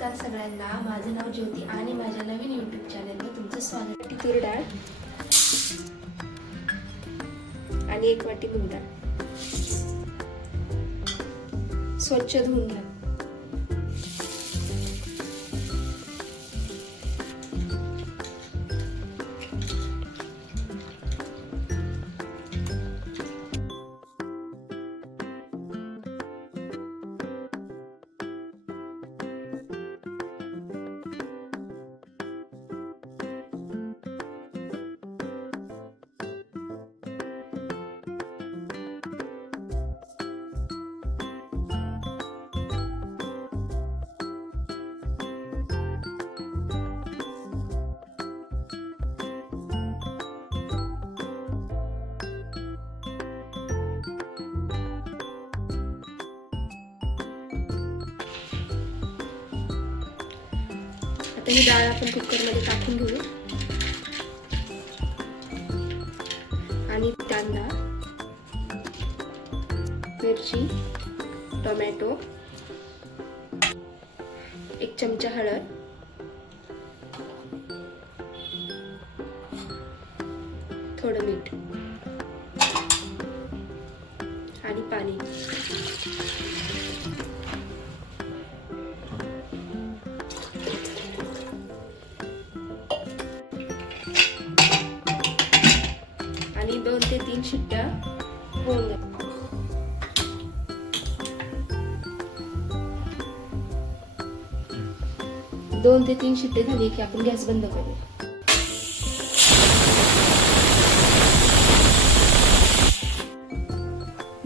नमस्कार सगळ्यांना, माझं नाव ज्योती आणि माझ्या नवीन यूट्यूब चॅनलवर तुमचं स्वागत. तूर डाळ आणि 1 वाटी मूग डाळ स्वच्छ धुवून घ्या. आता ही डाळ आपण कुकरमध्ये टाकून घेऊ आणि कांदा, मिरची, टोमॅटो, 1 चमचा हळद, थोडं मीठ आणि पाणी. आणि 2 ते 3 शिट्ट्या होऊन द्या. दोन ते 3 शिट्टे झाली की आपण गॅस बंद करू.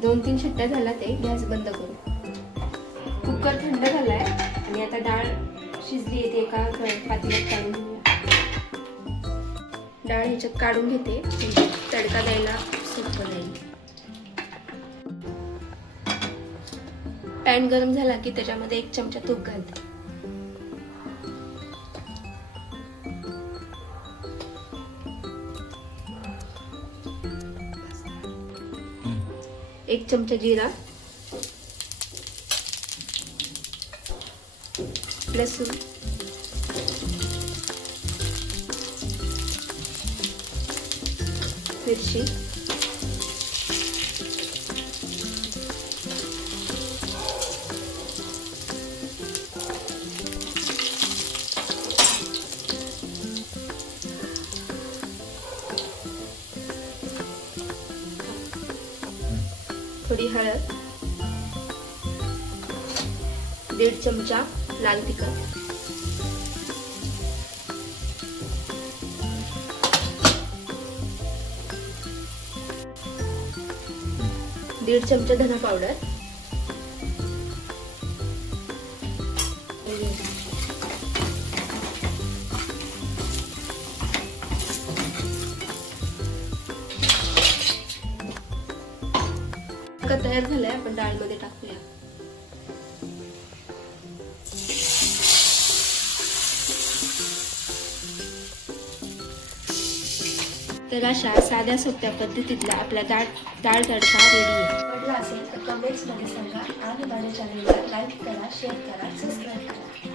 दोन 3 शिट्ट्या झाल्या ते गॅस बंद करू. कुकर थंड झालाय आणि आता डाळ शिजली आहे, एका पातेल्यात काढून घेऊया. डाळ ह्याच्यात काढून घेते म्हणजे तडका द्यायला सोपं जाईल. पॅन गरम झाला की त्याच्यामध्ये 1 चमचा तूप घालते. एक चमचा जीरा, लसूण, मिरची, थोडी हळद, 1.5 चमचा लाल तिखट, दीड चमचा धना पावडर, तयार झालाय. आपण डाळमध्ये टाकूया. तर अशा साध्या सोप्या पद्धतीतला आपला डाळ तडका रेडी आहे. आवडला असेल तर कमेंट्स मध्ये सांगा आणि माझ्या चॅनलला लाईक करा, शेअर करा, सबस्क्राईब करा.